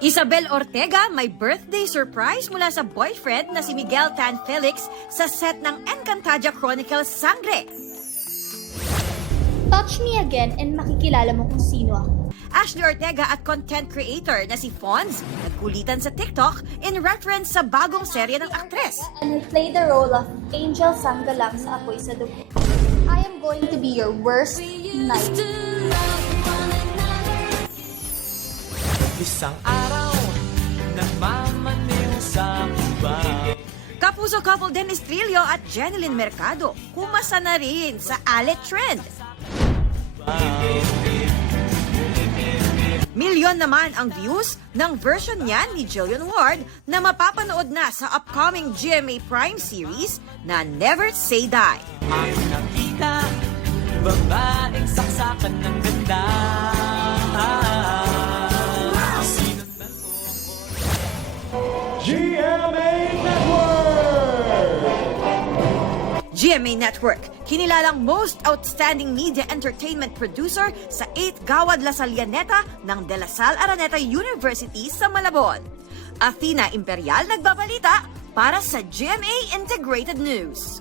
Isabel Ortega may birthday surprise mula sa boyfriend na si Miguel Tan Felix sa set ng Encantadia Chronicles Sangre. Touch me again and makikilala mo kung sino ako. Ashley Ortega at content creator na si Fonz nagkulitan sa TikTok in reference sa bagong serye ng aktres. And I play the role of Angel Sanggalang sa Apoy sa Dugo. I am going to be your worst night. Isang araw, nagmamaniw sa iba. Kapuso couple Dennis Trillo at Jeneline Mercado kumasa na rin sa Ale Trend. Milyon naman ang views ng version niyan ni Jillian Ward na mapapanood na sa upcoming GMA Prime series na Never Say Die. Ang nakita, babaeng saksakan ng ganda. GMA Network! GMA Network, kinilalang most outstanding media entertainment producer sa 8th Gawad La Sallaneta ng De La Salle Araneta University sa Malabon. Athena Imperial nagbabalita para sa GMA Integrated News.